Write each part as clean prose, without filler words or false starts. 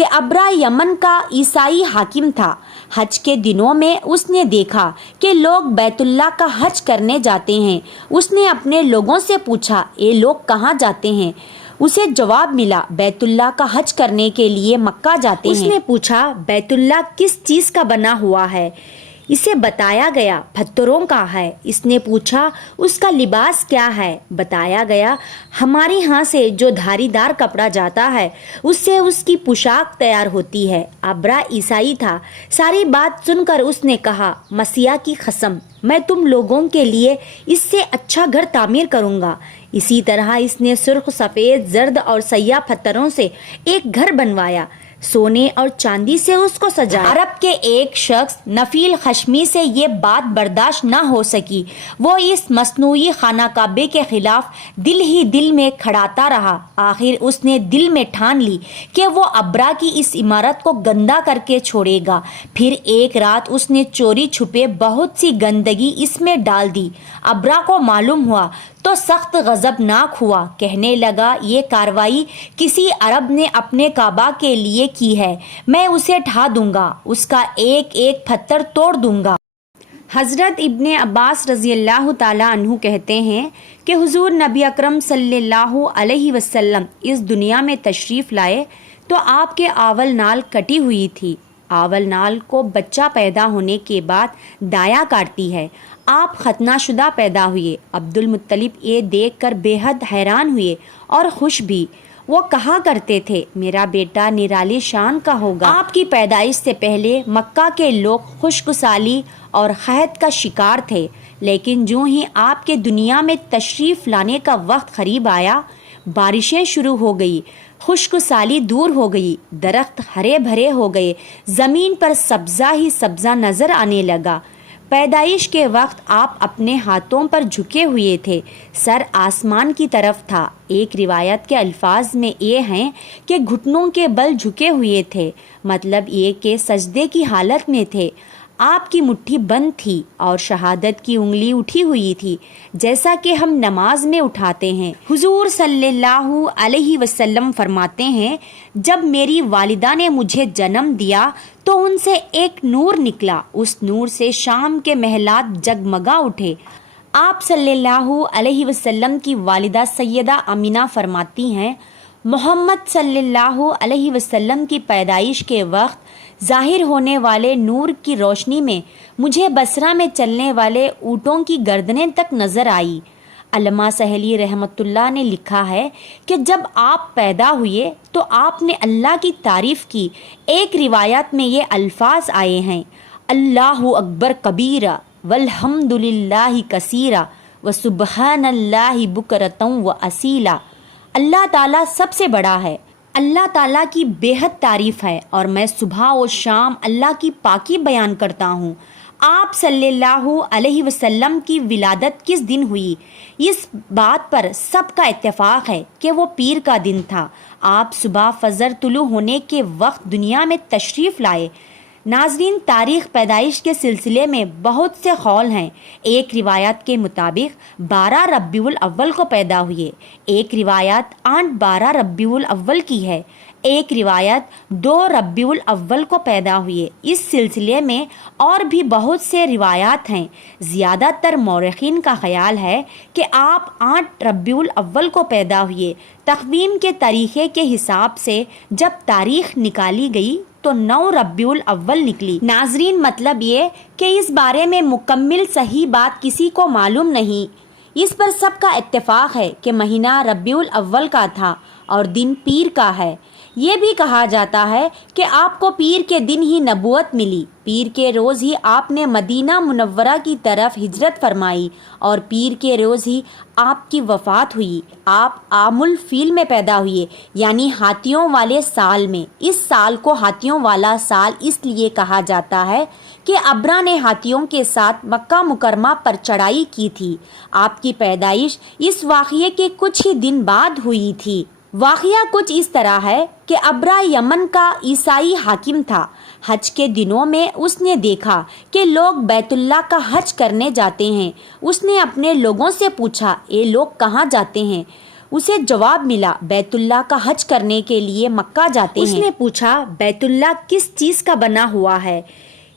کہ ابرا یمن کا عیسائی حاکم تھا۔ حج کے دنوں میں اس نے دیکھا کہ لوگ بیت اللہ کا حج کرنے جاتے ہیں۔ اس نے اپنے لوگوں سے پوچھا، یہ لوگ کہاں جاتے ہیں؟ اسے جواب ملا، بیت اللہ کا حج کرنے کے لیے مکہ جاتے ہیں۔ اس نے پوچھا، بیت اللہ کس چیز کا بنا ہوا ہے؟ اسے بتایا گیا پتھروں کا ہے۔ اس نے پوچھا، اس کا لباس کیا ہے؟ بتایا گیا، ہمارے ہاں سے جو دھاری دار کپڑا جاتا ہے اس سے اس کی پوشاک تیار ہوتی ہے۔ ابرا عیسائی تھا۔ ساری بات سن کر اس نے کہا، مسیح کی قسم، میں تم لوگوں کے لیے اس سے اچھا گھر تعمیر کروں گا۔ اسی طرح اس نے سرخ، سفید، زرد اور سیاہ پتھروں سے ایک گھر بنوایا، سونے اور چاندی سے اس کو سجایا۔ عرب کے ایک شخص نفیل خشمی سے یہ بات برداشت نہ ہو سکی۔ وہ اس مصنوعی خانہ کعبے کے خلاف دل ہی دل میں کھڑاتا رہا۔ آخر اس نے دل میں ٹھان لی کہ وہ ابرا کی اس عمارت کو گندا کر کے چھوڑے گا۔ پھر ایک رات اس نے چوری چھپے بہت سی گندگی اس میں ڈال دی۔ ابرا کو معلوم ہوا تو سخت غضبناک ہوا، کہنے لگا، یہ کارروائی کسی عرب نے اپنے کعبہ کے لیے کی ہے، میں اسے ڈھا دوں گا، اس کا ایک ایک پتھر توڑ دوں گا۔ حضرت ابن عباس رضی اللہ تعالیٰ عنہ کہتے ہیں کہ حضور نبی اکرم صلی اللہ علیہ وسلم اس دنیا میں تشریف لائے تو آپ کے آول نال کٹی ہوئی تھی۔ آول نال کو بچہ پیدا ہونے کے بعد دایا کاٹتی ہے۔ آپ ختنہ شدہ پیدا ہوئے۔ عبد المطلب یہ دیکھ کر بے حد حیران ہوئے اور خوش بھی۔ وہ کہا کرتے تھے، میرا بیٹا نرالی شان کا ہوگا۔ آپ کی پیدائش سے پہلے مکہ کے لوگ خشک سالی اور قحط کا شکار تھے، لیکن جو ہی آپ کے دنیا میں تشریف لانے کا وقت قریب آیا، بارشیں شروع ہو گئی، خشک سالی دور ہو گئی، درخت ہرے بھرے ہو گئے، زمین پر سبزہ ہی سبزہ نظر آنے لگا۔ پیدائش کے وقت آپ اپنے ہاتھوں پر جھکے ہوئے تھے، سر آسمان کی طرف تھا۔ ایک روایت کے الفاظ میں یہ ہیں کہ گھٹنوں کے بل جھکے ہوئے تھے، مطلب یہ کہ سجدے کی حالت میں تھے۔ آپ کی مٹھی بند تھی اور شہادت کی انگلی اٹھی ہوئی تھی، جیسا کہ ہم نماز میں اٹھاتے ہیں۔ حضور صلی اللہ علیہ وسلم فرماتے ہیں، جب میری والدہ نے مجھے جنم دیا تو ان سے ایک نور نکلا، اس نور سے شام کے محلات جگمگا اٹھے۔ آپ صلی اللہ علیہ وسلم کی والدہ سیدہ امینہ فرماتی ہیں، محمد صلی اللہ علیہ وسلم کی پیدائش کے وقت ظاہر ہونے والے نور کی روشنی میں مجھے بصرہ میں چلنے والے اونٹوں کی گردنیں تک نظر آئی۔ علامہ سہیلی رحمۃ اللہ نے لکھا ہے کہ جب آپ پیدا ہوئے تو آپ نے اللہ کی تعریف کی۔ ایک روایت میں یہ الفاظ آئے ہیں، اللہ اکبر کبیرہ والحمد للہ کثیرہ وسبحان اللہ بکرۃ واصیلا۔ اللہ تعالیٰ سب سے بڑا ہے، اللہ تعالیٰ کی بے حد تعریف ہے اور میں صبح و شام اللہ کی پاکی بیان کرتا ہوں۔ آپ صلی اللہ علیہ وسلم کی ولادت کس دن ہوئی؟ اس بات پر سب کا اتفاق ہے کہ وہ پیر کا دن تھا۔ آپ صبح فجر طلوع ہونے کے وقت دنیا میں تشریف لائے۔ ناظرین، تاریخ پیدائش کے سلسلے میں بہت سے قول ہیں۔ ایک روایت کے مطابق 12 ربیع الاول کو پیدا ہوئے، ایک روایت 8/12 ربیع الاول کی ہے، ایک روایت 2 ربیع الاول کو پیدا ہوئے۔ اس سلسلے میں اور بھی بہت سے روایات ہیں۔ زیادہ تر مورخین کا خیال ہے کہ آپ 8 ربیع الاول کو پیدا ہوئے۔ تقویم کے طریقے کے حساب سے جب تاریخ نکالی گئی تو 9 ربیع الاول نکلی۔ ناظرین، مطلب یہ کہ اس بارے میں مکمل صحیح بات کسی کو معلوم نہیں۔ اس پر سب کا اتفاق ہے کہ مہینہ ربیع الاول کا تھا اور دن پیر کا ہے۔ یہ بھی کہا جاتا ہے کہ آپ کو پیر کے دن ہی نبوت ملی، پیر کے روز ہی آپ نے مدینہ منورہ کی طرف ہجرت فرمائی اور پیر کے روز ہی آپ کی وفات ہوئی۔ آپ عام الفیل میں پیدا ہوئے، یعنی ہاتھیوں والے سال میں۔ اس سال کو ہاتھیوں والا سال اس لیے کہا جاتا ہے کہ ابرا نے ہاتھیوں کے ساتھ مکہ مکرمہ پر چڑھائی کی تھی۔ آپ کی پیدائش اس واقعے کے کچھ ہی دن بعد ہوئی تھی۔ واقعہ کچھ اس طرح ہے کہ ابرا یمن کا عیسائی حاکم تھا۔ حج کے دنوں میں اس نے دیکھا کہ لوگ بیت اللہ کا حج کرنے جاتے ہیں۔ اس نے اپنے لوگوں سے پوچھا، یہ لوگ کہاں جاتے ہیں؟ اسے جواب ملا بیت اللہ کا حج کرنے کے لیے مکہ جاتے ہیں۔ اس نے پوچھا بیت اللہ کس چیز کا بنا ہوا ہے؟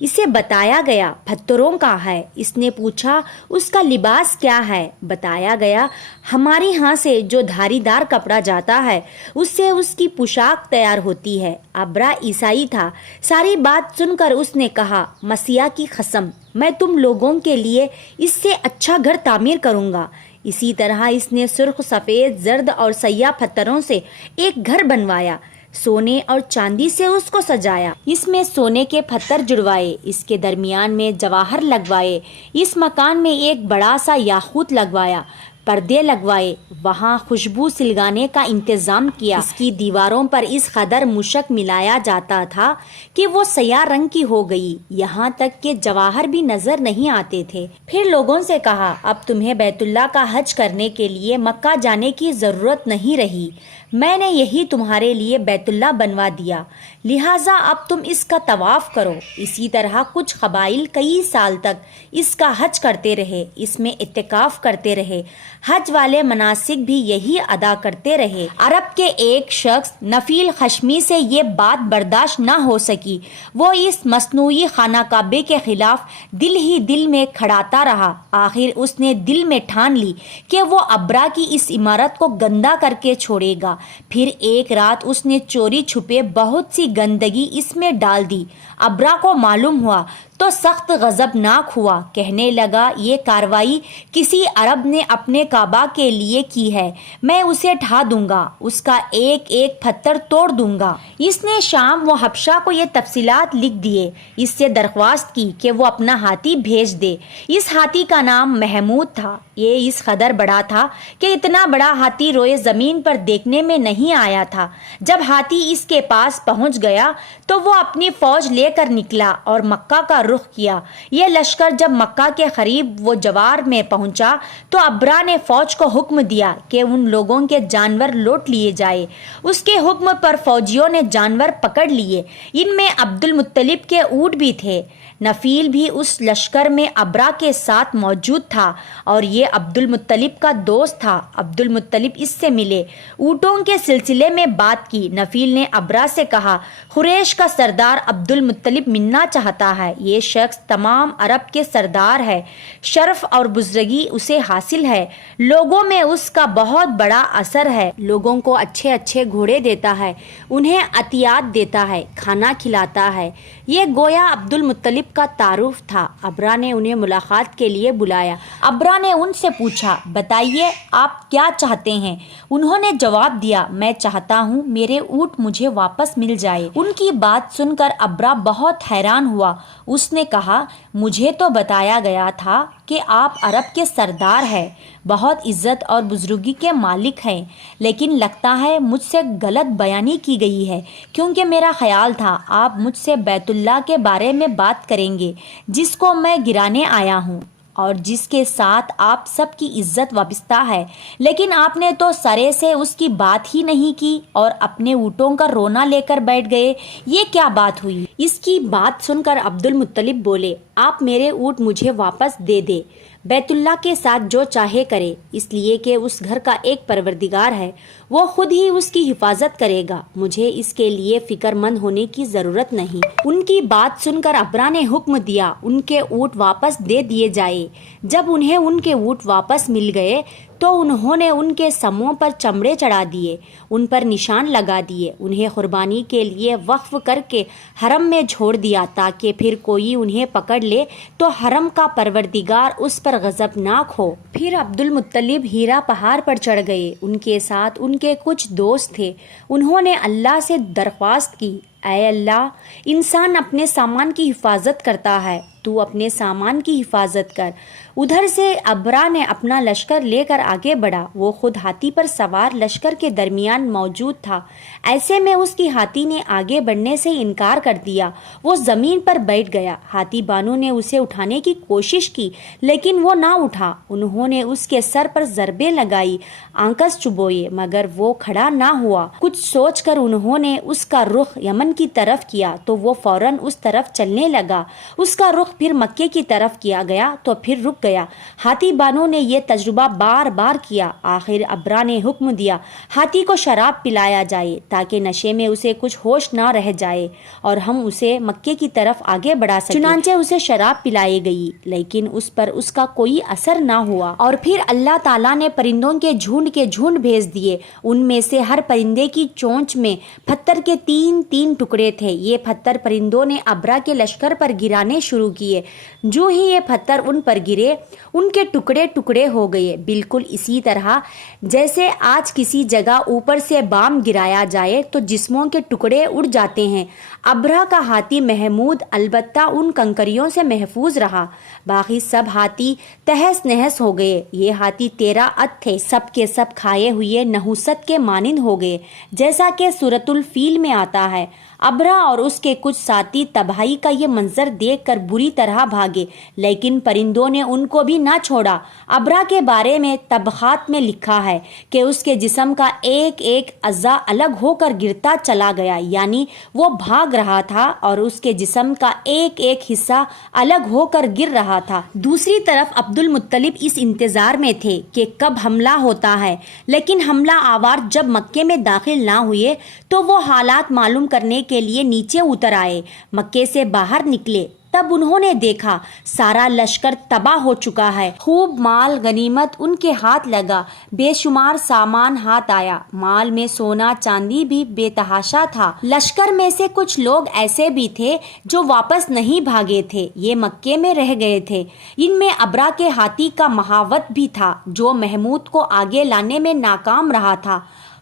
اسے بتایا گیا پتھروں کا ہے۔ اس نے پوچھا اس کا لباس کیا ہے؟ بتایا گیا ہمارے ہاں سے جو دھاری دار کپڑا جاتا ہے اس سے اس کی پوشاک تیار ہوتی ہے۔ ابرا عیسائی تھا۔ ساری بات سن کر اس نے کہا مسیح کی قسم میں تم لوگوں کے لیے اس سے اچھا گھر تعمیر کروں گا۔ اسی طرح اس نے سرخ، سفید، زرد اور سیاہ پتھروں سے ایک گھر بنوایا، سونے اور چاندی سے اس کو سجایا۔ اس میں سونے کے پتھر جڑوائے، اس کے درمیان میں جواہر لگوائے، اس مکان میں ایک بڑا سا یاقوت لگوایا، پردے لگوائے، وہاں خوشبو سلگانے کا انتظام کیا۔ اس کی دیواروں پر اس قدر مشک ملایا جاتا تھا کہ وہ سیاہ رنگ کی ہو گئی، یہاں تک کہ جواہر بھی نظر نہیں آتے تھے۔ پھر لوگوں سے کہا اب تمہیں بیت اللہ کا حج کرنے کے لیے مکہ جانے کی ضرورت نہیں رہی، میں نے یہی تمہارے لیے بیت اللہ بنوا دیا، لہٰذا اب تم اس کا طواف کرو۔ اسی طرح کچھ قبائل کئی سال تک اس کا حج کرتے رہے، اس میں اعتکاف کرتے رہے، حج والے مناسک بھی یہی ادا کرتے رہے۔ عرب کے ایک شخص نفیل خشمی سے یہ بات برداشت نہ ہو سکی، وہ اس مصنوعی خانہ کعبے کے خلاف دل ہی دل میں کھڑاتا رہا۔ آخر اس نے دل میں ٹھان لی کہ وہ ابرا کی اس عمارت کو گندا کر کے چھوڑے گا۔ پھر ایک رات اس نے چوری چھپے بہت سی گندگی اس میں ڈال دی۔ ابرا کو معلوم ہوا تو سخت غضبناک ہوا، کہنے لگا یہ کارروائی کسی عرب نے اپنے کعبہ کے لیے کی ہے، میں اسے ڈھا دوں گا، اس کا ایک ایک پتھر توڑ دوں گا۔ اس نے شام و حبشہ کو یہ تفصیلات لکھ دیے، اس سے درخواست کی کہ وہ اپنا ہاتھی بھیج دے۔ اس ہاتھی کا نام محمود تھا۔ یہ اس قدر بڑا تھا کہ اتنا بڑا ہاتھی روئے زمین پر دیکھنے میں نہیں آیا تھا۔ جب ہاتھی اس کے پاس پہنچ گیا تو وہ اپنی فوج لے کر نکلا اور مکہ کا رخ کیا۔ یہ لشکر جب مکہ کے قریب وہ جوار میں پہنچا تو ابرا نے فوج کو حکم دیا کہ ان لوگوں کے جانور لوٹ لیے جائے۔ اس کے حکم پر فوجیوں نے جانور پکڑ لیے، ان میں عبد المطلب کے اونٹ بھی تھے۔ نفیل بھی اس لشکر میں ابرا کے ساتھ موجود تھا اور یہ عبد المطلب کا دوست تھا۔ عبد المطلب اس سے ملے، اونٹوں کے سلسلے میں بات کی۔ نفیل نے ابرا سے کہا قریش کا سردار عبد المطلب ملنا چاہتا ہے، یہ شخص تمام عرب کے سردار ہے، شرف اور بزرگی اسے حاصل ہے، لوگوں میں اس کا بہت بڑا اثر ہے، لوگوں کو اچھے اچھے گھوڑے دیتا ہے، انہیں عطیات دیتا ہے، کھانا کھلاتا ہے۔ یہ گویا عبد المطلب کا تعارف تھا۔ ابرا نے انہیں ملاقات کے لیے بلایا۔ ابرا نے ان سے پوچھا بتائیے آپ کیا چاہتے ہیں؟ انہوں نے جواب دیا میں چاہتا ہوں میرے اونٹ مجھے واپس مل جائے۔ ان کی بات سن کر ابرا بہت حیران ہوا۔ اس نے کہا مجھے تو بتایا گیا تھا کہ آپ عرب کے سردار ہیں، بہت عزت اور بزرگی کے مالک ہیں، لیکن لگتا ہے مجھ سے غلط بیانی کی گئی ہے، کیونکہ میرا خیال تھا آپ مجھ سے بیت اللہ کے بارے میں بات کریں گے جس کو میں گرانے آیا ہوں اور جس کے ساتھ آپ سب کی عزت وابستہ ہے، لیکن آپ نے تو سرے سے اس کی بات ہی نہیں کی اور اپنے اونٹوں کا رونا لے کر بیٹھ گئے، یہ کیا بات ہوئی؟ اس کی بات سن کر عبد المطلب بولے آپ میرے اونٹ مجھے واپس دے دے، بیت اللہ کے ساتھ جو چاہے کرے، اس لیے کہ اس گھر کا ایک پروردگار ہے، وہ خود ہی اس کی حفاظت کرے گا، مجھے اس کے لیے فکر مند ہونے کی ضرورت نہیں۔ ان کی بات سن کر ابرا نے حکم دیا ان کے اونٹ واپس دے دیے جائے۔ جب انہیں ان کے اونٹ واپس مل گئے تو انہوں نے ان کے سموں پر چمڑے چڑھا دیے، ان پر نشان لگا دیے، انہیں قربانی کے لیے وقف کر کے حرم میں چھوڑ دیا تاکہ پھر کوئی انہیں پکڑ لے تو حرم کا پروردگار اس پر غضبناک ہو۔ پھر عبد المطلب ہیرا پہاڑ پر چڑھ گئے، ان کے ساتھ ان کے کچھ دوست تھے۔ انہوں نے اللہ سے درخواست کی اے اللہ، انسان اپنے سامان کی حفاظت کرتا ہے، تو اپنے سامان کی حفاظت کر۔ ادھر سے ابرا نے اپنا لشکر لے کر آگے بڑھا، وہ خود ہاتھی پر سوار لشکر کے درمیان موجود تھا۔ ایسے میں اس کی ہاتھی نے آگے بڑھنے سے انکار کر دیا، وہ زمین پر بیٹھ گیا۔ ہاتھی بانوں نے اسے اٹھانے کی کوشش کی لیکن وہ نہ اٹھا۔ انہوں نے اس کے سر پر ضربیں لگائی، آنکس چبوئے، مگر وہ کھڑا نہ ہوا۔ کچھ سوچ کر انہوں نے اس کا رخ یمن یمن کی طرف کیا تو وہ فوراً اس طرف چلنے لگا۔ اس کا رخ پھر مکے کی طرف کیا گیا تو پھر رک گیا۔ ہاتھی بانوں نے یہ تجربہ بار بار کیا۔ آخر ابرا نے حکم دیا ہاتھی کو شراب پلایا جائے تاکہ نشے میں اسے کچھ ہوش نہ رہ جائے اور ہم اسے مکے کی طرف آگے بڑھا سکیں۔ چنانچہ اسے شراب پلائی گئی لیکن اس پر اس کا کوئی اثر نہ ہوا، اور پھر اللہ تعالیٰ نے پرندوں کے جھنڈ بھیج دیے۔ ان میں سے ہر پرندے کی چونچ میں پتھر کے 3 ٹکڑے تھے۔ یہ پتھر پرندوں نے ابرا کے لشکر پر گرانے شروع کیے۔ جو ہی یہ پتھر ان پر گرے ان کے ٹکڑے ٹکڑے ہو گئے، بالکل اسی طرح جیسے آج کسی جگہ اوپر سے بام گرایا جائے تو جسموں کے ٹکڑے اڑ جاتے ہیں۔ ابرا کا ہاتھی محمود البتہ ان کنکریوں سے محفوظ رہا، باقی سب ہاتھی تہس نہس ہو گئے۔ یہ ہاتھی 13 ات تھے، سب کے سب کھائے ہوئے نحوست کے مانند ہو گئے، جیسا کہ سورۃ الفیل میں آتا ہے۔ ابرا اور اس کے کچھ ساتھی تباہی کا یہ منظر دیکھ کر بری طرح بھاگے، لیکن پرندوں نے ان کو بھی نہ چھوڑا۔ ابرا کے بارے میں طبقات میں لکھا ہے کہ اس کے جسم کا ایک ایک اعضا الگ ہو کر گرتا چلا گیا، یعنی وہ بھاگ رہا تھا اور اس کے جسم کا ایک ایک حصہ الگ ہو کر گر رہا تھا۔ دوسری طرف عبد المطلب اس انتظار میں تھے کہ کب حملہ ہوتا ہے، لیکن حملہ آور جب مکے میں داخل نہ ہوئے تو وہ حالات معلوم کرنے کے لیے نیچے اتر آئے۔ مکے سے باہر نکلے تب انہوں نے دیکھا سارا لشکر تباہ ہو چکا ہے۔ خوب مال غنیمت ان کے ہاتھ لگا، بے شمار سامان ہاتھ آیا، مال میں سونا چاندی بھی بے تحاشا تھا۔ لشکر میں سے کچھ لوگ ایسے بھی تھے جو واپس نہیں بھاگے تھے، یہ مکے میں رہ گئے تھے۔ ان میں ابرا کے ہاتھی کا مہاوت بھی تھا جو محمود کو آگے لانے میں ناکام رہا تھا۔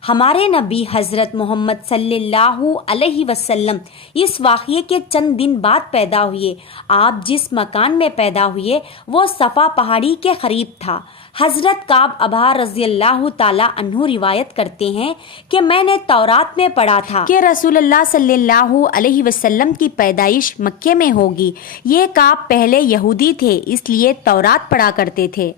ہمارے نبی حضرت محمد صلی اللہ علیہ وسلم اس واقعے کے چند دن بعد پیدا ہوئے۔ آپ جس مکان میں پیدا ہوئے وہ صفا پہاڑی کے قریب تھا۔ حضرت کعب ابا رضی اللہ تعالی عنہ روایت کرتے ہیں کہ میں نے تورات میں پڑھا تھا کہ رسول اللہ صلی اللہ علیہ وسلم کی پیدائش مکے میں ہوگی۔ یہ کعب پہلے یہودی تھے، اس لیے تورات پڑھا کرتے تھے۔